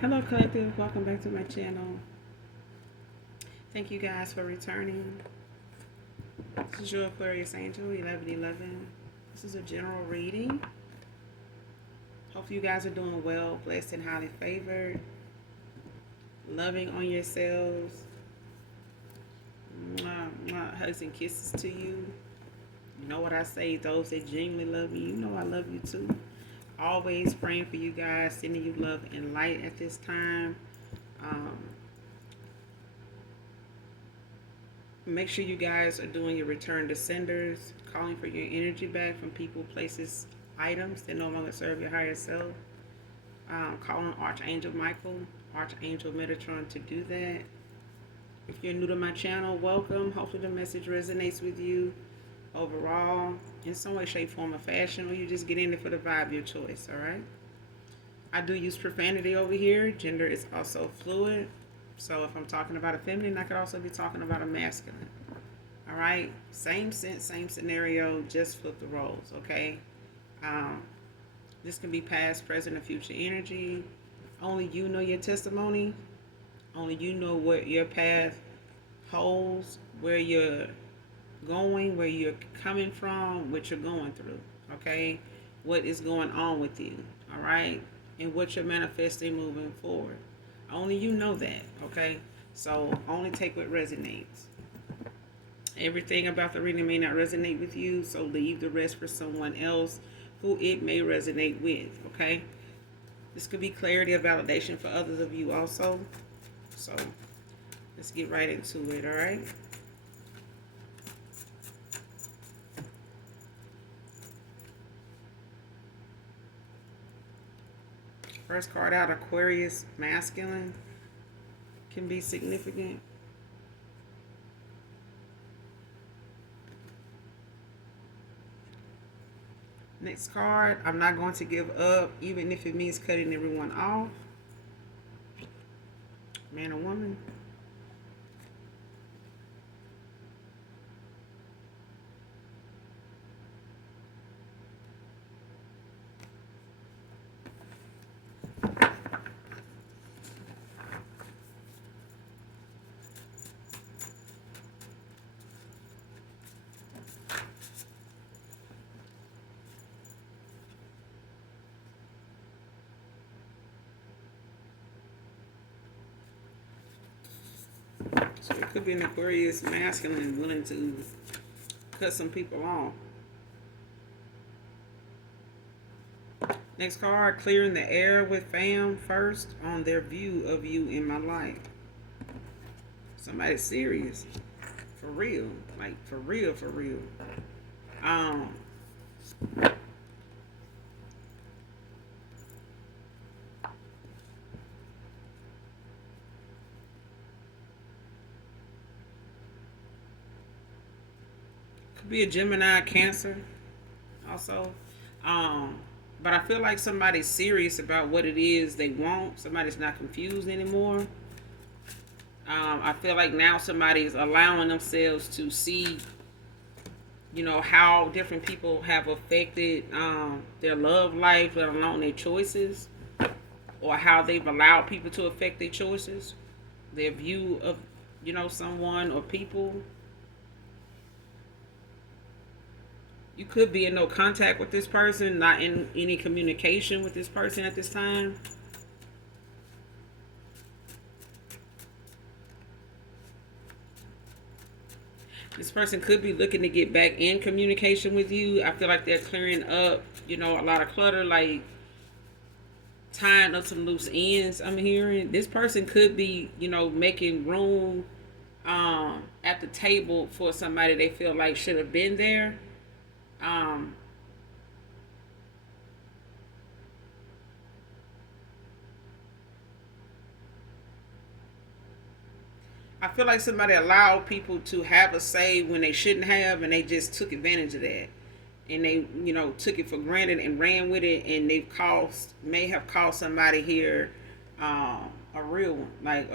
Hello, collective. Welcome back to my channel. Thank you guys for returning. This is your Aquarius Angel 1111. This is a general reading. Hopefully, you guys are doing well, blessed, and highly favored. Loving on yourselves. Mwah, mwah, hugs and kisses to you. You know what I say, those that genuinely love me, you know I love you too. Always praying for you guys, sending you love and light at this time. Make sure you guys are doing your return to senders, calling for your energy back from people, places, items that no longer serve your higher self. Calling Archangel Michael, Archangel Metatron to do that. If you're new to my channel, welcome. Hopefully the message resonates with you overall in some way, shape, form, or fashion, or you just get in it for the vibe, your choice, all right? I do use profanity over here. Gender is also fluid. So if I'm talking about a feminine, I could also be talking about a masculine. All right? Same sense, same scenario, just flip the roles, okay? This can be past, present, or future energy. Only you know your testimony. Only you know what your path holds, where you're going, where you're coming from, what you're going through, okay? What is going on with you, all right? And what you're manifesting moving forward. Only you know that, okay? So only take what resonates. Everything about the reading may not resonate with you, so leave the rest for someone else who it may resonate with, okay? This could be clarity or validation for others of you also. So let's get right into it, all right? First card out, Aquarius masculine, can be significant. Next card, I'm not going to give up, even if it means cutting everyone off. Man or woman. So it could be an Aquarius masculine willing to cut some people off. Next card, clearing the air with fam first on their view of you in my life. Somebody's serious. For real. Like, for real, for real. Could be a Gemini, Cancer also. But I feel like somebody's serious about what it is they want. Somebody's not confused anymore. I feel like now somebody is allowing themselves to see, you know, how different people have affected their love life, let alone their choices, or how they've allowed people to affect their choices, their view of, you know, someone or people. You could be in no contact with this person, not in any communication with this person at this time. This person could be looking to get back in communication with you. I feel like they're clearing up, you know, a lot of clutter, like tying up some loose ends. I'm hearing this person could be, you know, making room at the table for somebody they feel like should have been there. I feel like somebody allowed people to have a say when they shouldn't have, and they just took advantage of that. And they, you know, took it for granted and ran with it, and may have cost somebody here a real one, like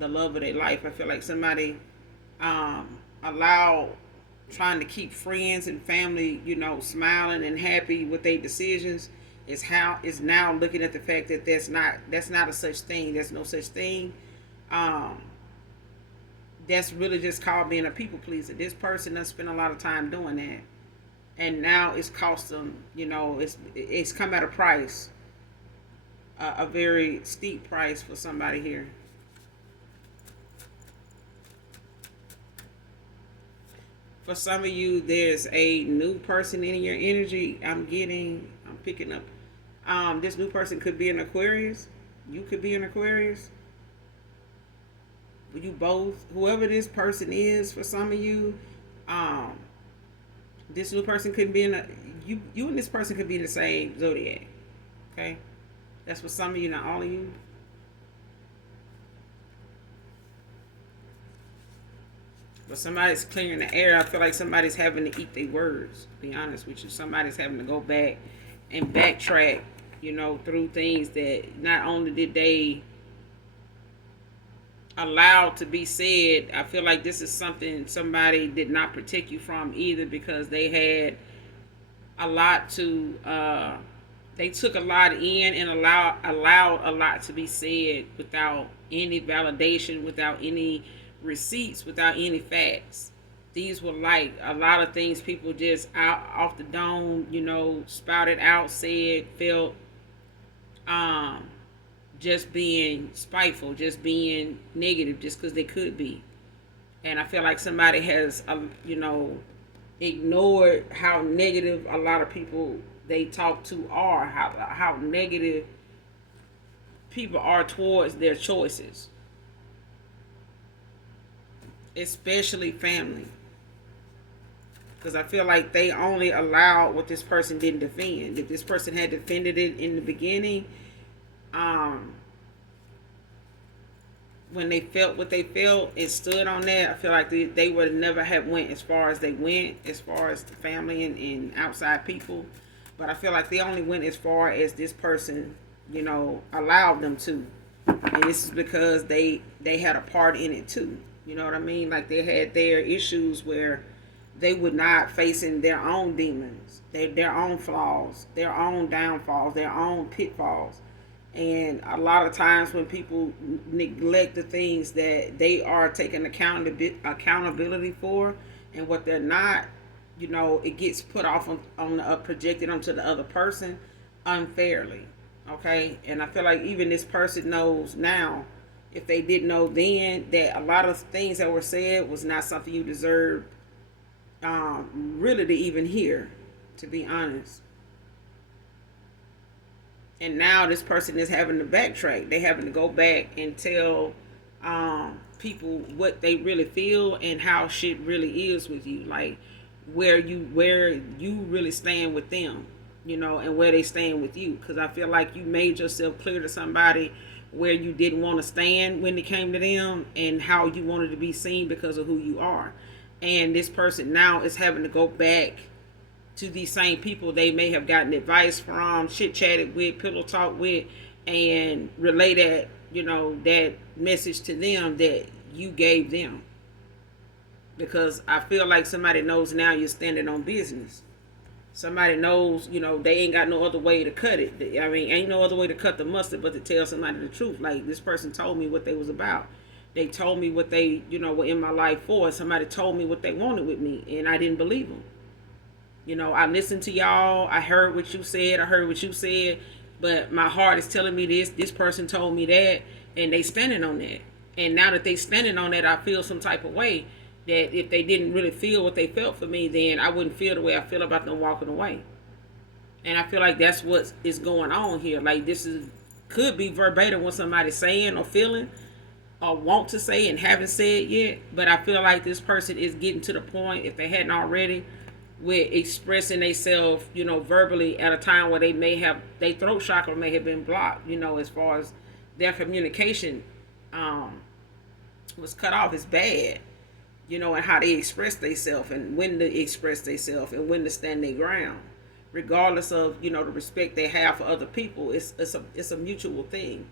the love of their life. I feel like somebody allowed trying to keep friends and family, you know, smiling and happy with their decisions, is now looking at the fact that that's not a such thing. There's no such thing. Um, that's really just called being a people pleaser. This person doesn't spend a lot of time doing that, and now it's cost them. It's come at a price, a very steep price for somebody here. For some of you, there's a new person in your energy. I'm picking up. This new person could be an Aquarius. You could be an Aquarius. You both, whoever this person is, for some of you, um, this new person could be in a you and this person could be in the same zodiac. Okay, that's for some of you, not all of you. But somebody's clearing the air. I feel like somebody's having to eat their words. To be honest with you, somebody's having to go back and backtrack. Through things that not only did they allow to be said. I feel like this is something somebody did not protect you from either, because they had a lot to. They took a lot in and allowed a lot to be said without any validation, without any receipts, without any facts. These were like a lot of things people just out off the dome, spouted out, said, felt, um, just being spiteful, just being negative, just because they could be. And I feel like somebody has, ignored how negative a lot of people they talk to are, how negative people are towards their choices, especially family. Because I feel like they only allowed what this person didn't defend. If this person had defended it in the beginning, um, when they felt what they felt and stood on that, I feel like they would never have went as far as they went, as far as the family and outside people. But I feel like they only went as far as this person, allowed them to. And this is because they had a part in it too. You know what I mean? Like they had their issues where they would not facing their own demons, their own flaws, their own downfalls, their own pitfalls. And a lot of times when people neglect the things that they are taking accountability for and what they're not, it gets put off on projected onto the other person unfairly. Okay. And I feel like even this person knows now, if they didn't know then, that a lot of things that were said was not something you deserved, really to even hear, to be honest. And now this person is having to backtrack. They having to go back and tell people what they really feel and how shit really is with you, like where you really stand with them, and where they stand with you. Because I feel like you made yourself clear to somebody where you didn't want to stand when it came to them and how you wanted to be seen because of who you are. And this person now is having to go back to these same people they may have gotten advice from, chit chatted with, pillow talk with, and relay that, that message to them that you gave them. Because I feel like somebody knows now you're standing on business. Somebody knows, they ain't got no other way to cut it. I mean, ain't no other way to cut the mustard but to tell somebody the truth. Like, this person told me what they was about. They told me what they, were in my life for. Somebody told me what they wanted with me, and I didn't believe them. I listened to y'all. I heard what you said. I heard what you said. But my heart is telling me this. This person told me that. And they standing on that. And now that they standing on that, I feel some type of way. That if they didn't really feel what they felt for me, then I wouldn't feel the way I feel about them walking away. And I feel like that's what is going on here. Like, could be verbatim what somebody's saying or feeling or want to say and haven't said yet. But I feel like this person is getting to the point, if they hadn't already, with expressing themselves, verbally at a time where their throat chakra may have been blocked, as far as their communication was cut off. Is bad, and how they express themselves and when to express themselves and when to stand their ground, regardless of, the respect they have for other people. It's a mutual thing.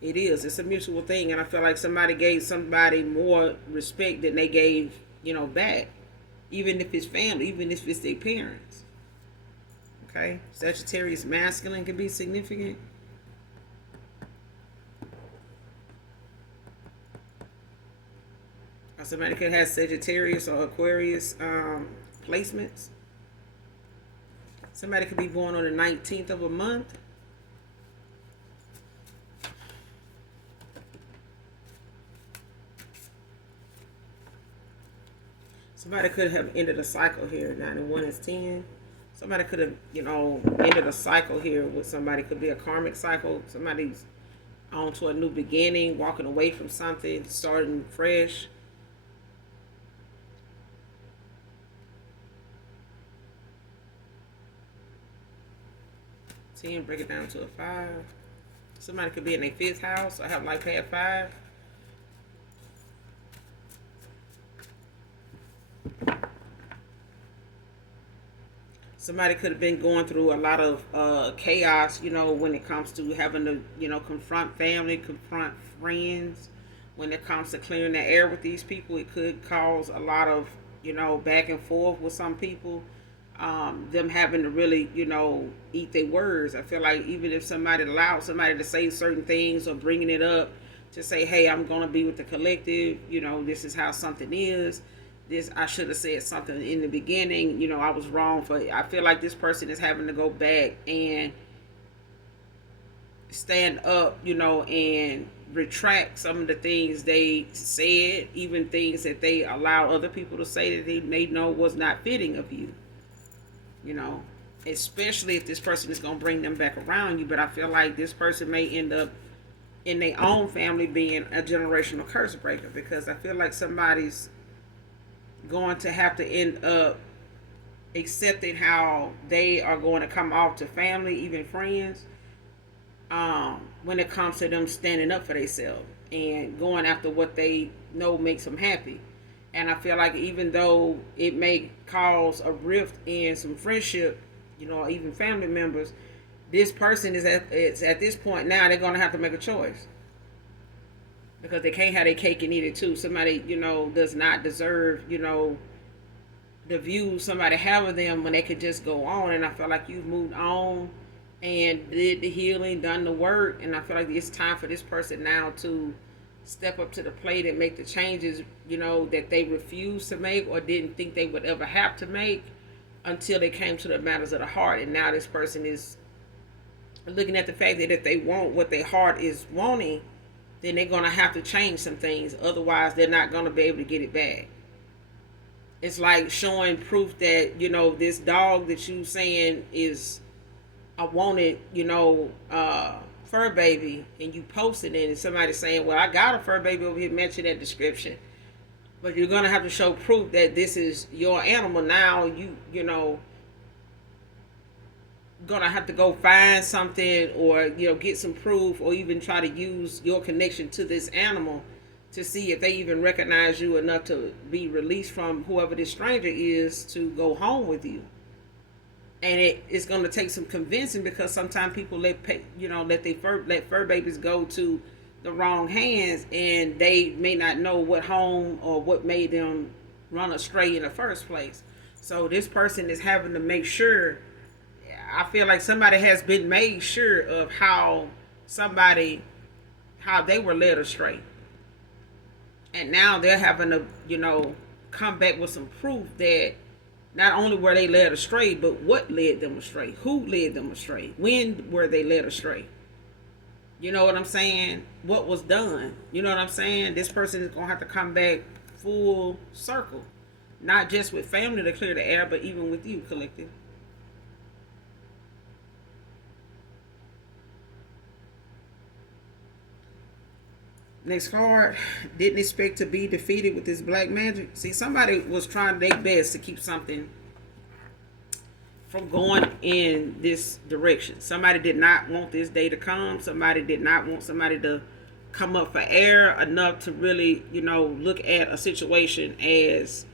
It is. It's a mutual thing. And I feel like somebody gave somebody more respect than they gave, back. Even if it's family, even if it's their parents. Okay. Sagittarius masculine can be significant. Or somebody could have Sagittarius or Aquarius placements. Somebody could be born on the 19th of a month. Somebody could have ended a cycle here. 9 and 1 is 10. Somebody could have, ended a cycle here with somebody. Could be a karmic cycle. Somebody's on to a new beginning, walking away from something, starting fresh. Break it down to a 5. Somebody could be in their 5th house or have life path 5. Somebody could have been going through a lot of chaos, when it comes to having to, confront family, confront friends. When it comes to clearing the air with these people, it could cause a lot of, back and forth with some people. Them having to really, eat their words. I feel like even if somebody allowed somebody to say certain things or bringing it up to say, hey, I'm going to be with the collective, this is how something is. This, I should have said something in the beginning, I was wrong for it. I feel like this person is having to go back and stand up, and retract some of the things they said, even things that they allow other people to say that they know was not fitting of you. Especially if this person is going to bring them back around you. But I feel like this person may end up in their own family being a generational curse breaker, because I feel like somebody's going to have to end up accepting how they are going to come off to family, even friends, when it comes to them standing up for themselves and going after what they know makes them happy. And I feel like even though it may cause a rift in some friendship, even family members, this person is at this point now, they're going to have to make a choice. Because they can't have their cake and eat it too. Somebody, does not deserve, the views somebody have of them when they could just go on. And I feel like you've moved on and did the healing, done the work. And I feel like it's time for this person now to step up to the plate and make the changes, that they refused to make or didn't think they would ever have to make until they came to the matters of the heart. And now this person is looking at the fact that if they want what their heart is wanting, then they're going to have to change some things. Otherwise, they're not going to be able to get it back. It's like showing proof that, this dog that you saying is a wanted, fur baby, and you posted it, and somebody saying, well, I got a fur baby over here, mention that description. But you're going to have to show proof that this is your animal. Now gonna have to go find something or get some proof, or even try to use your connection to this animal to see if they even recognize you enough to be released from whoever this stranger is to go home with you. And it's going to take some convincing, because sometimes people let fur babies go to the wrong hands, and they may not know what home or what made them run astray in the first place. So this person is having to make sure. I feel like somebody has been made sure of how they were led astray. And now they're having to, come back with some proof that not only were they led astray, but what led them astray, who led them astray, when were they led astray. You know what I'm saying? What was done? You know what I'm saying? This person is going to have to come back full circle. Not just with family to clear the air, but even with you, collective. Next card, didn't expect to be defeated with this black magic. See, somebody was trying their best to keep something from going in this direction. Somebody did not want this day to come. Somebody did not want somebody to come up for air enough to really, look at a situation as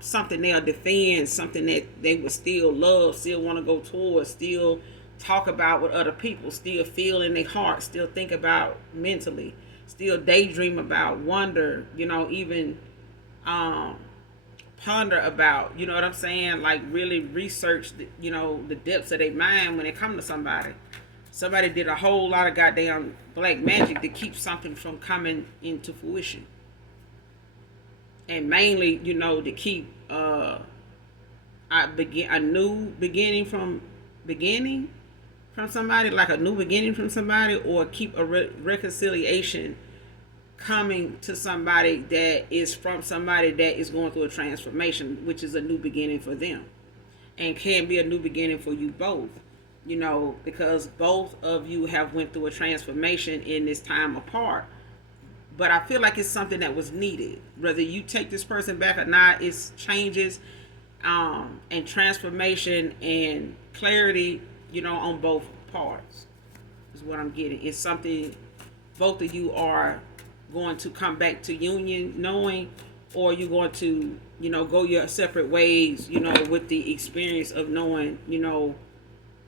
something they'll defend, something that they would still love, still want to go towards, still talk about with other people, still feel in their heart, still think about mentally, still daydream about, wonder, even ponder about, you know what I'm saying? Like really research, the depths of their mind when it comes to somebody. Somebody did a whole lot of goddamn black magic to keep something from coming into fruition. And mainly, to keep a new beginning from beginning from somebody, like a new beginning from somebody, or keep a reconciliation coming to somebody that is from somebody that is going through a transformation, which is a new beginning for them, and can be a new beginning for you both. Because both of you have went through a transformation in this time apart. But I feel like it's something that was needed. Whether you take this person back or not, it's changes and transformation and clarity, on both parts is what I'm getting. It's something both of you are going to come back to union knowing, or you're going to, go your separate ways, with the experience of knowing,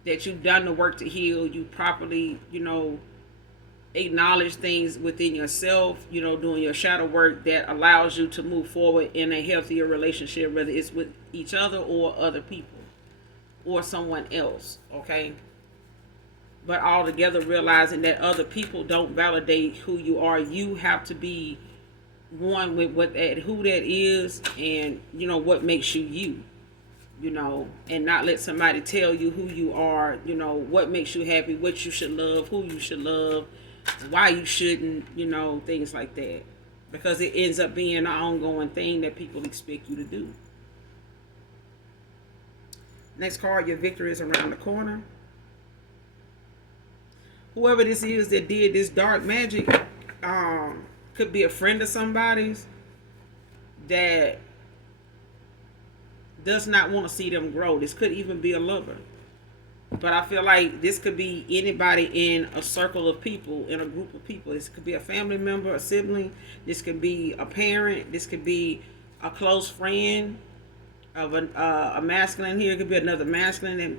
that you've done the work to heal, you properly, acknowledge things within yourself, doing your shadow work that allows you to move forward in a healthier relationship, whether it's with each other or other people or someone else, okay? But all together realizing that other people don't validate who you are. You have to be one with who that is, and what makes you you. And not let somebody tell you who you are, what makes you happy, what you should love, who you should love, why you shouldn't, things like that. Because it ends up being an ongoing thing that people expect you to do. Next card, your victory is around the corner. Whoever this is that did this dark magic could be a friend of somebody's that does not want to see them grow. This could even be a lover. But I feel like this could be anybody in a circle of people, in a group of people. This could be a family member, a sibling. This could be a parent. This could be a close friend of a masculine here. It could be another masculine, and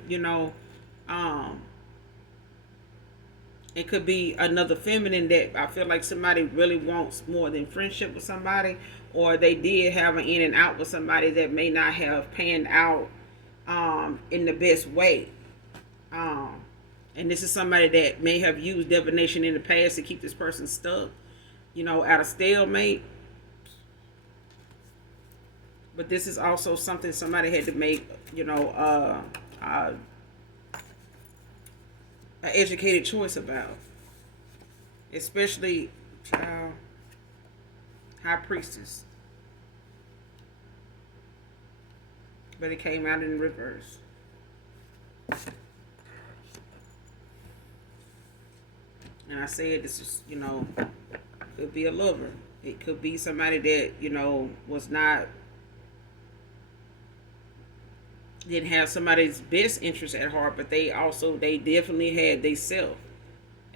it could be another feminine that I feel like somebody really wants more than friendship with somebody, or they did have an in and out with somebody that may not have panned out in the best way. And this is somebody that may have used divination in the past to keep this person stuck, at a stalemate. But this is also something somebody had to make, an educated choice about. Especially High Priestess. But it came out in reverse. And I said this is, could be a lover. It could be somebody that, was not, didn't have somebody's best interest at heart, but they definitely had they self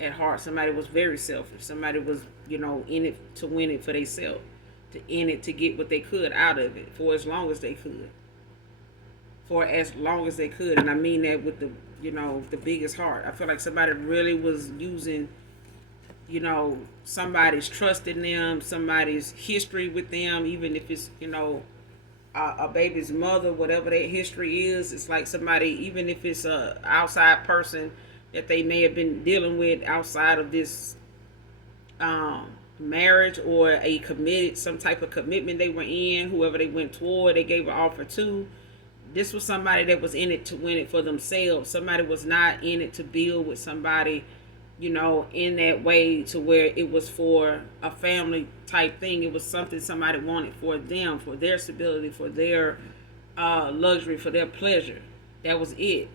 at heart. Somebody was very selfish. Somebody was, in it to win it for themselves, in it to get what they could out of it for as long as they could. And I mean that with the biggest heart. I feel like somebody really was using, somebody's trust in them, somebody's history with them, even if it's, a baby's mother, whatever that history is. It's like somebody, even if it's a outside person that they may have been dealing with outside of this marriage, or some type of commitment they were in, whoever they went toward, they gave an offer to. This was somebody that was in it to win it for themselves. Somebody was not in it to build with somebody, in that way to where it was for a family type thing. It was something somebody wanted for them, for their stability, for their luxury, for their pleasure. That was it.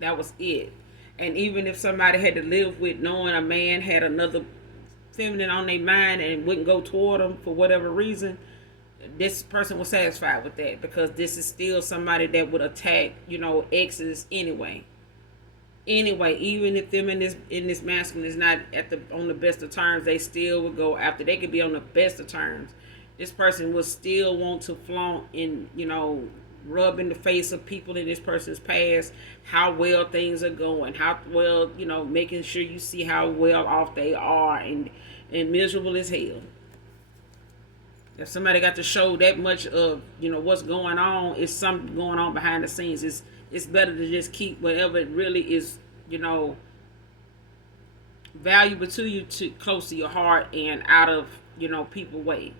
And even if somebody had to live with knowing a man had another feminine on their mind and wouldn't go toward them for whatever reason, this person was satisfied with that, because this is still somebody that would attack, exes anyway. Even if them in this masculine is not on the best of terms, they still would go after. They could be on the best of terms. This person will still want to flaunt and, rub in the face of people in this person's past how well things are going, how well, making sure you see how well off they are, and miserable as hell. If somebody got to show that much of what's going on, it's something going on behind the scenes. It's better to just keep whatever it really is, you know, valuable to you to close to your heart and out of people way.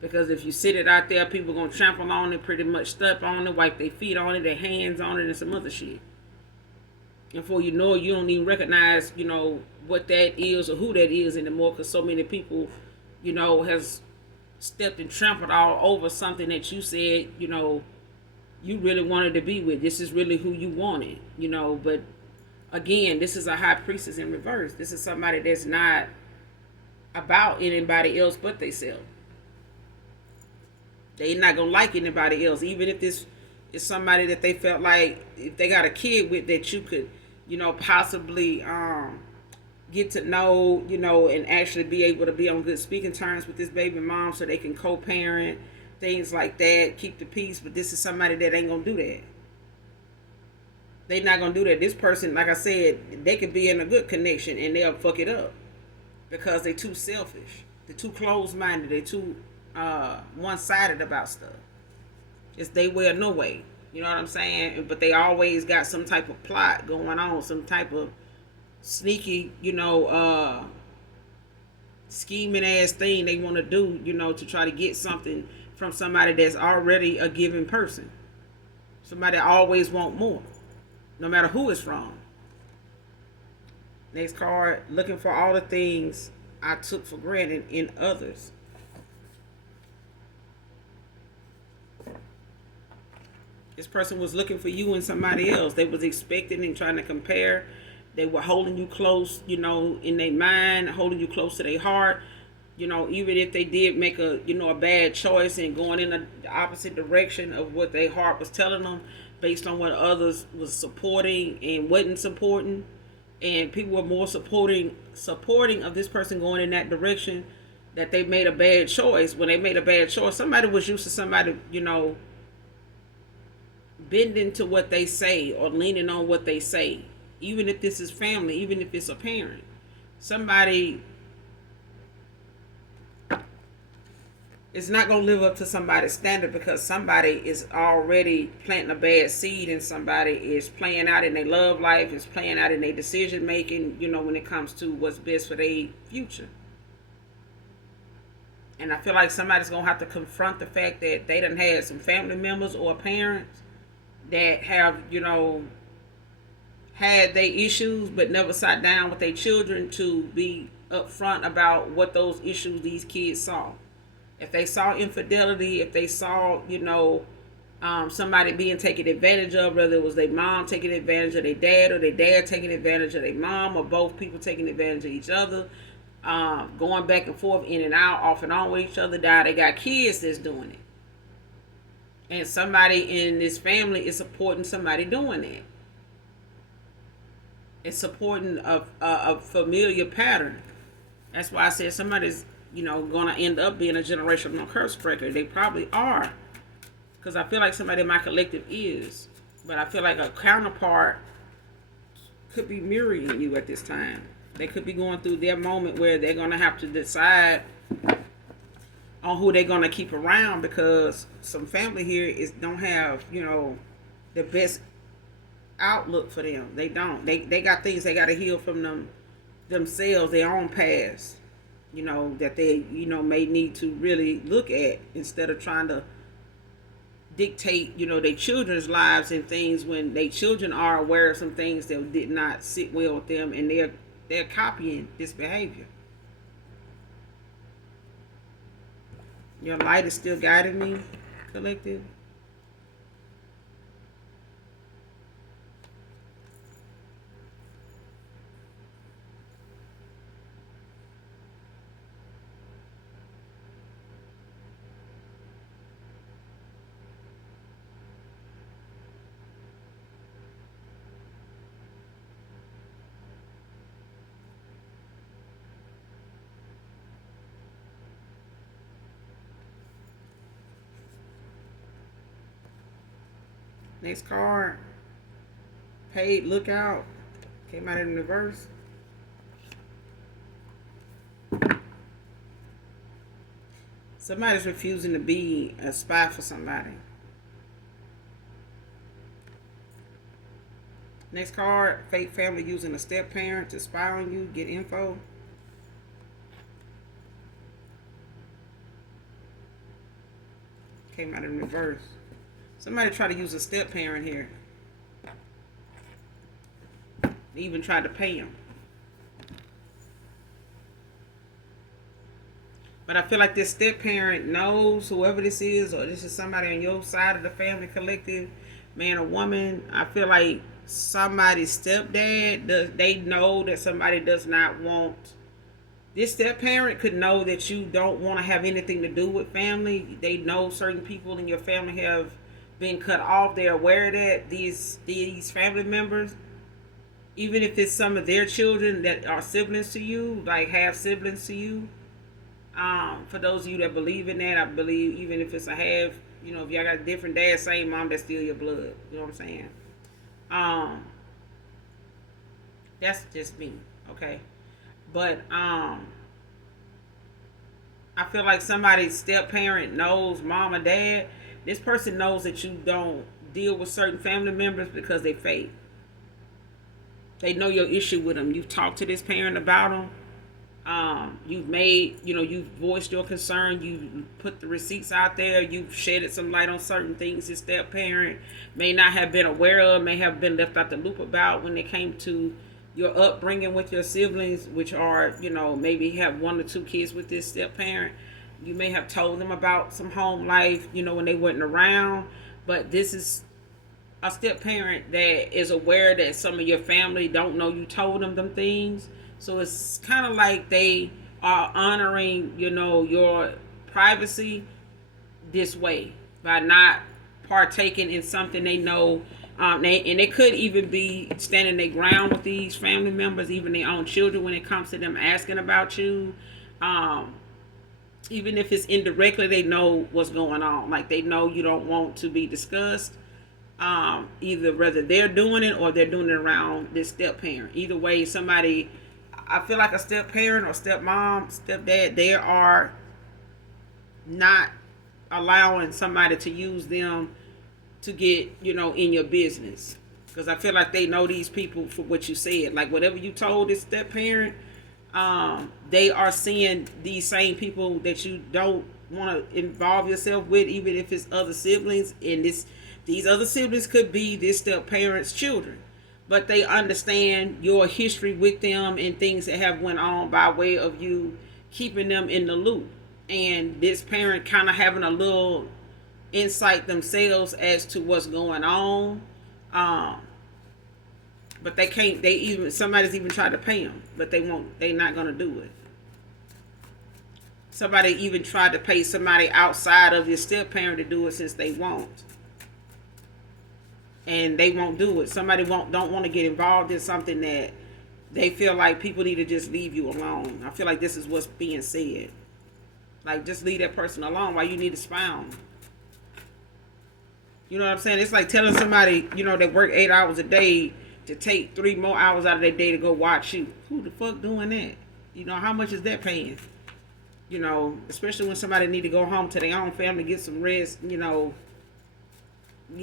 Because if you sit it out there, people gonna trample on it, pretty much step on it, wipe their feet on it, their hands on it, and some other shit. And before you know it, you don't even recognize, what that is or who that is anymore. Because so many people, has stepped and trampled all over something that you said, you really wanted to be with. This is really who you wanted, But again, this is a high priestess in reverse. This is somebody that's not about anybody else but themselves. They're not gonna like anybody else, even if this is somebody that they felt like if they got a kid with that you could, possibly get to know, and actually be able to be on good speaking terms with this baby mom so they can co-parent, things like that, keep the peace. But this is somebody that ain't gonna do that. They not gonna do that. This person, like I said, they could be in a good connection and they'll fuck it up because they too selfish. They're too closed-minded. They're too one-sided about stuff. It's they way or no way. You know what I'm saying? But they always got some type of plot going on, some type of sneaky, scheming ass thing they want to do, to try to get something from somebody that's already a given person. Somebody always want more, no matter who it's from. Next card, looking for all the things I took for granted in others. This person was looking for you and somebody else. They was expecting and trying to compare. They were holding you close, in their mind, holding you close to their heart. Even if they did make a bad choice and going in the opposite direction of what their heart was telling them, based on what others was supporting and wasn't supporting, and people were more supporting of this person going in that direction, that they made a bad choice. When they made a bad choice, somebody was used to somebody, bending to what they say or leaning on what they say, even if this is family, even if it's a parent. Somebody is not going to live up to somebody's standard because somebody is already planting a bad seed and somebody is playing out in their love life, is playing out in their decision making, when it comes to what's best for their future. And I feel like somebody's going to have to confront the fact that they done had some family members or parents that have, had their issues but never sat down with their children to be upfront about what those issues these kids saw. If they saw infidelity, if they saw, somebody being taken advantage of, whether it was their mom taking advantage of their dad or their dad taking advantage of their mom or both people taking advantage of each other, going back and forth, in and out, off and on with each other, now they got kids that's doing it. And somebody in this family is supporting somebody doing that. It's supporting a familiar pattern. That's why I said somebody's, going to end up being a generational curse breaker. They probably are. Because I feel like somebody in my collective is. But I feel like a counterpart could be mirroring you at this time. They could be going through their moment where they're going to have to decide on who they're going to keep around, because some family here don't have, the best outlook for them. They don't. They got things they got to heal from themselves, their own past, that they, may need to really look at instead of trying to dictate, their children's lives and things when their children are aware of some things that did not sit well with them, and they're copying this behavior. Your light is still guiding me, collective. Next card, paid lookout, came out in reverse. Somebody's refusing to be a spy for somebody. Next card, fake family using a step parent to spy on you, get info. Came out in reverse. Somebody tried to use a step parent here. They even tried to pay him. But I feel like this step parent knows, whoever this is, or this is somebody on your side of the family collective, man or woman. I feel like somebody's stepdad, they know that somebody does not want. This step parent could know that you don't want to have anything to do with family. They know certain people in your family have been cut off. They're aware that these family members, even if it's some of their children that are siblings to you, like half siblings to you. For those of you that believe in that, I believe even if it's a half, if y'all got different dads, same mom, that's still your blood. You know what I'm saying? That's just me, okay? But I feel like somebody's step parent knows, mom or dad. This person knows that you don't deal with certain family members because they fake. They know your issue with them. You've talked to this parent about them. You've voiced your concern. You put the receipts out there. You've shedded some light on certain things your step parent may not have been aware of, may have been left out the loop about when it came to your upbringing with your siblings, which are, maybe have 1 or 2 kids with this step parent. You may have told them about some home life, when they weren't around. But this is a step parent that is aware that some of your family don't know you told them things. So it's kind of like they are honoring, your privacy this way by not partaking in something they know. And they could even be standing their ground with these family members, even their own children, when it comes to them asking about you. Even if it's indirectly, they know what's going on. Like they know you don't want to be discussed. Either whether they're doing it or they're doing it around this step parent. Either way, I feel like a step parent or step mom, stepdad, they are not allowing somebody to use them to get, in your business. Because I feel like they know these people for what you said. Like whatever you told this step parent, they are seeing these same people that you don't want to involve yourself with, even if it's other siblings. And these other siblings could be this step parent's children. But they understand your history with them and things that have went on by way of you keeping them in the loop. And this parent kind of having a little insight themselves as to what's going on. But they can't, somebody's even tried to pay them, but they're not going to do it. Somebody even tried to pay somebody outside of your step parent to do it since they won't. And they won't do it. Somebody don't want to get involved in something that they feel like people need to just leave you alone. I feel like this is what's being said. Like, just leave that person alone. Why you need to spy on them? You know what I'm saying? It's like telling somebody, that work 8 hours a day to take 3 more hours out of their day to go watch you. Who the fuck doing that? How much is that paying? Especially when somebody need to go home to their own family, get some rest,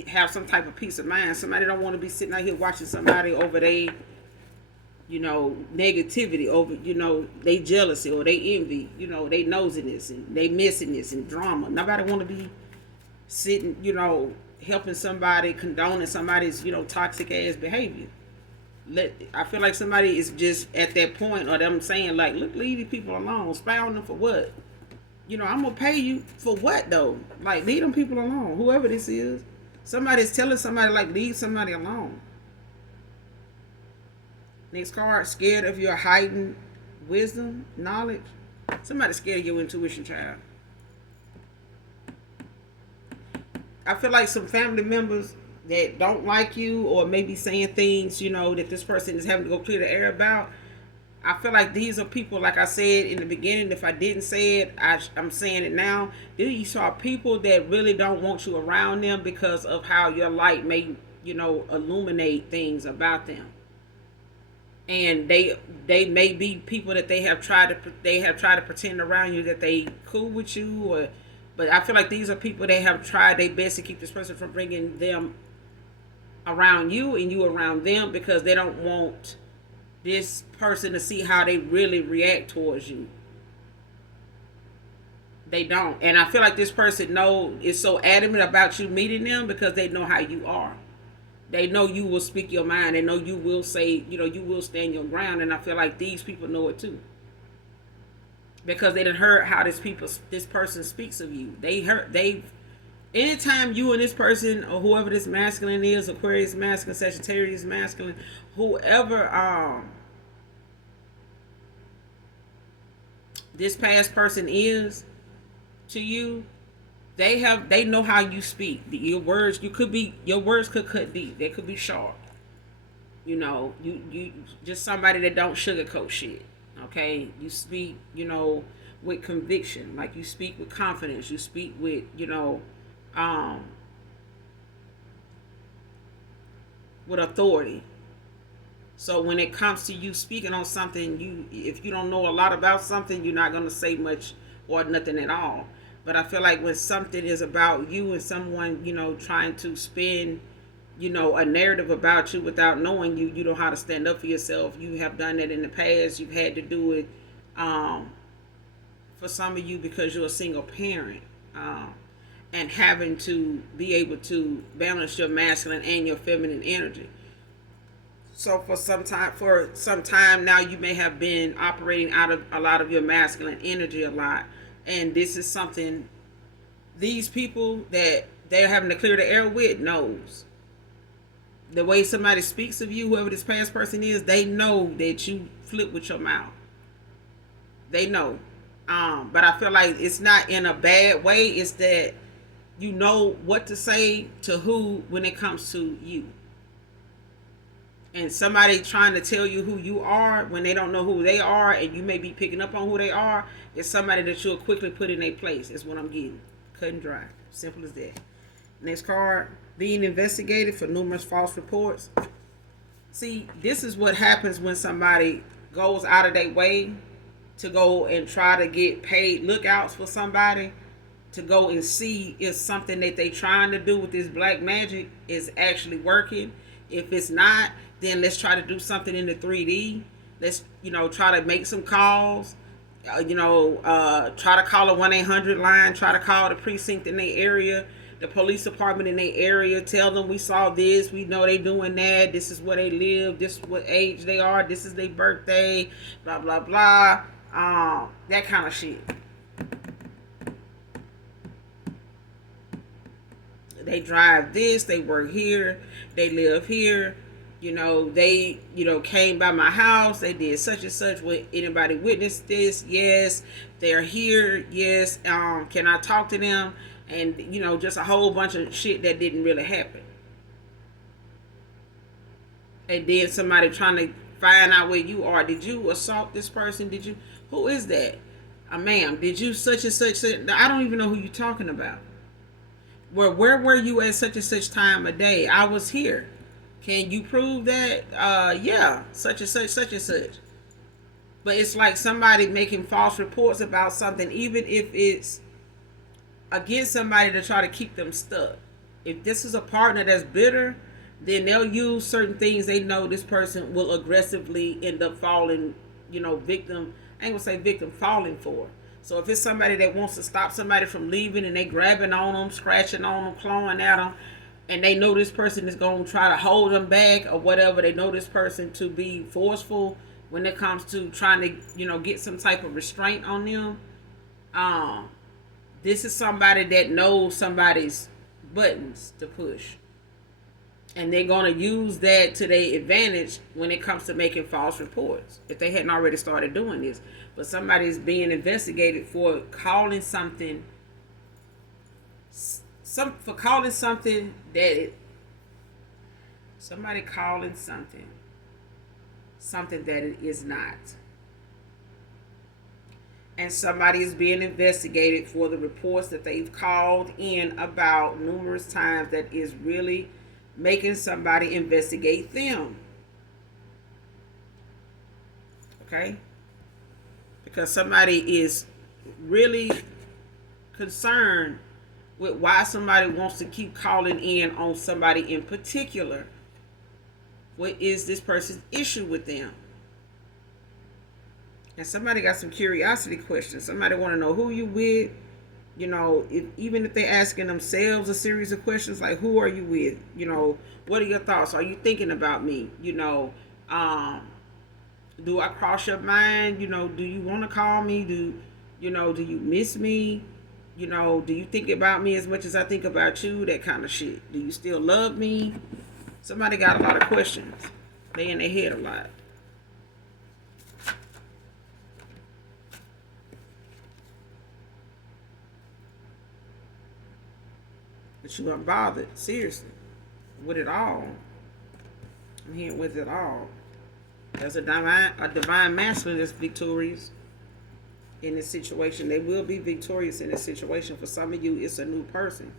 have some type of peace of mind. Somebody don't want to be sitting out here watching somebody over they, negativity, over, they jealousy or they envy, they nosiness and they messiness and drama. Nobody want to be sitting, helping somebody, condoning somebody's, toxic ass behavior. I feel like somebody is just at that point, or them saying like, look, leave these people alone. Spy on them for what? I'm gonna pay you for what though? Like, leave them people alone. Whoever this is. Somebody's telling somebody, like, leave somebody alone. Next card, scared of your heightened wisdom, knowledge. Somebody's scared of your intuition, child. I feel like some family members that don't like you or maybe saying things, that this person is having to go clear the air about. I feel like these are people, like I said in the beginning, if I didn't say it, I'm saying it now. These are people that really don't want you around them because of how your light may, illuminate things about them. and they may be people that they have tried to pretend around you that they cool with you, or but I feel like these are people that have tried their best to keep this person from bringing them around you and you around them, because they don't want this person to see how they really react towards you. They don't. And I feel like this person is so adamant about you meeting them because they know how you are. They know you will speak your mind. They know you will say, you will stand your ground. And I feel like these people know it too, because they done heard how this person speaks of you. Anytime you and this person, or whoever this masculine is, Aquarius masculine, Sagittarius masculine, whoever this past person is to you, they know how you speak. Your words could cut deep. They could be sharp. You just somebody that don't sugarcoat shit. Okay, you speak, with conviction. Like, you speak with confidence. You speak with, um, with authority. So when it comes to you speaking on something, if you don't know a lot about something, you're not gonna say much or nothing at all. But I feel like when something is about you and someone, trying to spin, a narrative about you without knowing you, you know how to stand up for yourself. You have done that in the past. You've had to do it for some of you because you're a single parent, and having to be able to balance your masculine and your feminine energy. So for some time now, you may have been operating out of a lot of your masculine energy a lot, and this is something these people that they're having to clear the air with knows. The way somebody speaks of you, whoever this past person is, they know that you flip with your mouth. They know. But I feel like it's not in a bad way. It's that you know what to say to who when it comes to you. And somebody trying to tell you who you are when they don't know who they are, and you may be picking up on who they are, is somebody that you'll quickly put in their place. Is what I'm getting. Cut and dry. Simple as that. Next card. Being investigated for numerous false reports. See, this is what happens when somebody goes out of their way to go and try to get paid lookouts for somebody, to go and see if something that they trying to do with this black magic is actually working. If it's not, then let's try to do something in the 3D. Let's, try to make some calls. Try to call a 1-800 line. Try to call the precinct in their area, the police department in their area. Tell them we saw this. We know they doing that. This is where they live. This is what age they are. This is their birthday. Blah, blah, blah. That kind of shit. They drive this. They work here. They live here. They, came by my house. They did such and such. Would anybody witness this? Yes. They're here. Yes. Can I talk to them? And, just a whole bunch of shit that didn't really happen. And then somebody trying to find out where you are. Did you assault this person? Who is that? Ma'am, did you such and such? I don't even know who you're talking about. Where were you at such and such time of day? I was here. Can you prove that? Yeah, such and such, such and such. But it's like somebody making false reports about something, even if it's against somebody to try to keep them stuck. If this is a partner that's bitter, then they'll use certain things they know this person will aggressively end up falling, victim. I ain't gonna say victim, falling for. So if it's somebody that wants to stop somebody from leaving and they grabbing on them, scratching on them, clawing at them, and they know this person is going to try to hold them back or whatever, they know this person to be forceful when it comes to trying to, get some type of restraint on them. This is somebody that knows somebody's buttons to push. And they're going to use that to their advantage when it comes to making false reports, if they hadn't already started doing this. But somebody's being investigated for calling something, somebody calling something that it is not. And somebody is being investigated for the reports that they've called in about numerous times that is really making somebody investigate them. Okay? Because somebody is really concerned with why somebody wants to keep calling in on somebody in particular. What is this person's issue with them? And somebody got some curiosity questions. Somebody want to know who you with. Even if they're asking themselves a series of questions like, who are you with? What are your thoughts? Are you thinking about me? Do I cross your mind? Do you want to call me? Do you miss me? Do you think about me as much as I think about you? That kind of shit. Do you still love me? Somebody got a lot of questions. They in their head a lot. But you aren't bothered, seriously, with it all. I'm here with it all. There's a divine masculine that's victorious in this situation. They will be victorious in this situation. For some of you, it's a new person.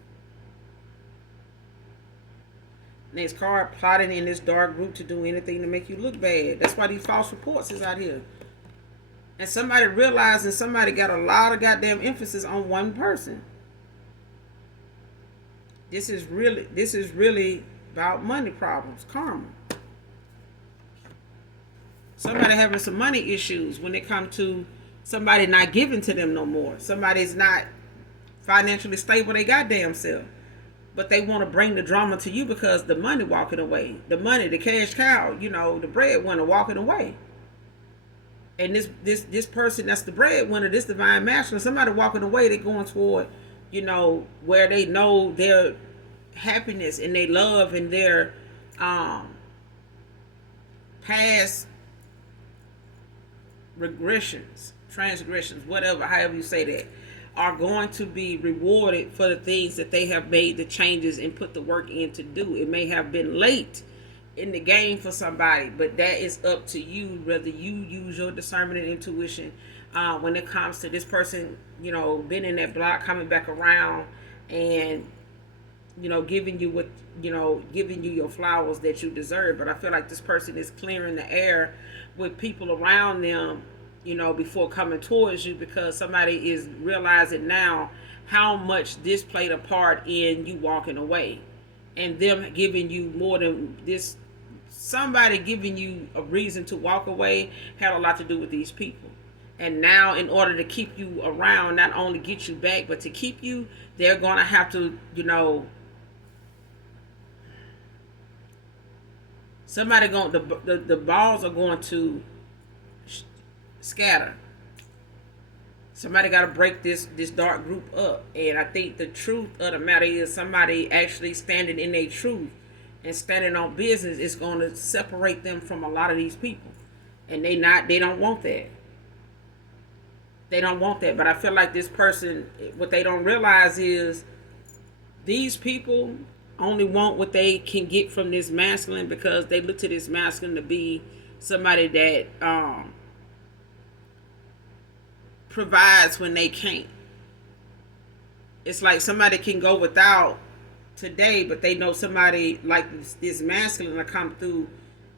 Next card, plotting in this dark group to do anything to make you look bad. That's why these false reports is out here. And somebody realizing somebody got a lot of goddamn emphasis on one person. This is really about money problems, karma. Somebody having some money issues when it comes to somebody not giving to them no more. Somebody's not financially stable, they goddamn self. But they want to bring the drama to you because the money walking away. The money, the cash cow, the breadwinner walking away. And this person that's the breadwinner, this divine masculine, somebody walking away, they're going toward, where they know their happiness and their love and their past regressions, transgressions, whatever, however you say that, are going to be rewarded for the things that they have made the changes and put the work in to do. It may have been late in the game for somebody, but that is up to you, whether you use your discernment and intuition when it comes to this person, been in that block, coming back around and, giving you what, giving you your flowers that you deserve. But I feel like this person is clearing the air with people around them, before coming towards you, because somebody is realizing now how much this played a part in you walking away and them giving you more than this. Somebody giving you a reason to walk away had a lot to do with these people. And now, in order to keep you around, not only get you back, but to keep you, they're going to have to, somebody going, the balls are going to scatter. Somebody got to break this dark group up. And I think the truth of the matter is somebody actually standing in their truth and standing on business is going to separate them from a lot of these people. And they don't want that. They don't want that. But I feel like this person, what they don't realize is these people only want what they can get from this masculine, because they look to this masculine to be somebody that provides when they can't. It's like somebody can go without today, but they know somebody like this masculine will come through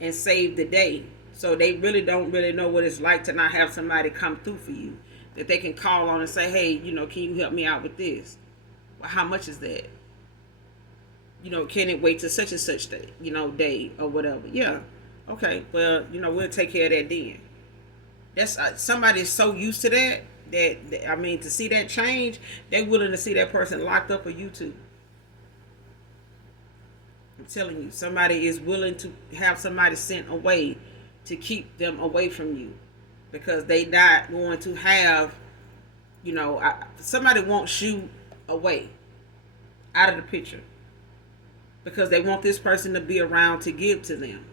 and save the day. So they really don't know what it's like to not have somebody come through for you, that they can call on and say, hey, can you help me out with this? Well, how much is that? Can it wait to such and such day, day or whatever? Yeah. Okay. Well, we'll take care of that then. That's somebody's so used to that to see that change, they're willing to see that person locked up or you too. I'm telling you, somebody is willing to have somebody sent away to keep them away from you, because they not going to have, somebody wants you away out of the picture because they want this person to be around to give to them.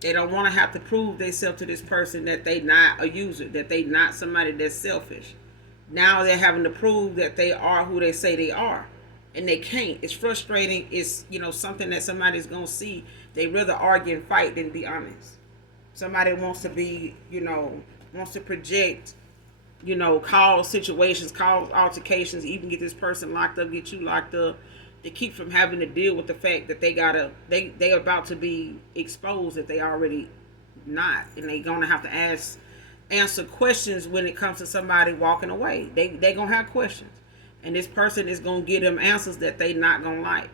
They don't want to have to prove themselves to this person that they not a user, that they not somebody that's selfish. Now they're having to prove that they are who they say they are, and they can't. It's frustrating. It's something that somebody's gonna see. They rather argue and fight than be honest. Somebody wants to be, wants to project, cause situations, cause altercations, even get this person locked up, get you locked up. To keep from having to deal with the fact that they about to be exposed, that they already not, and they gonna have to answer questions when it comes to somebody walking away. They gonna have questions, and this person is gonna give them answers that they not gonna like.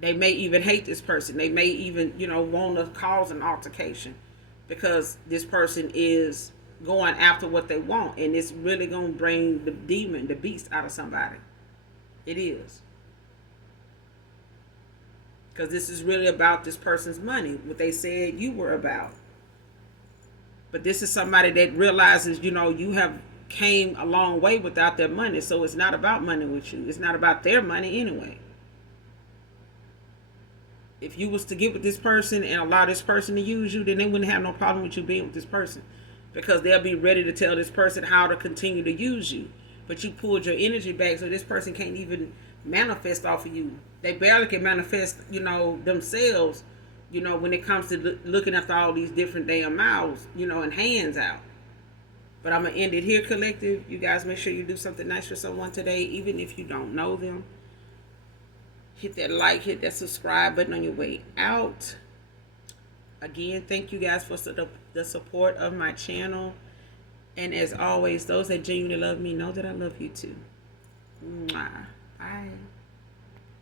They may even hate this person. They may even, want to cause an altercation because this person is going after what they want, and it's really gonna bring the demon, the beast, out of somebody. It is. Because this is really about this person's money, what they said you were about. But this is somebody that realizes, you have came a long way without their money. So it's not about money with you. It's not about their money anyway. If you was to get with this person and allow this person to use you, then they wouldn't have no problem with you being with this person. Because they'll be ready to tell this person how to continue to use you. But you pulled your energy back, so this person can't even manifest off of you. They barely can manifest, themselves, when it comes to looking after all these different damn mouths, and hands out. But I'm going to end it here, collective. You guys make sure you do something nice for someone today, even if you don't know them. Hit that like, hit that subscribe button on your way out. Again, thank you guys for the support of my channel. And as always, those that genuinely love me know that I love you too. Mwah. Bye.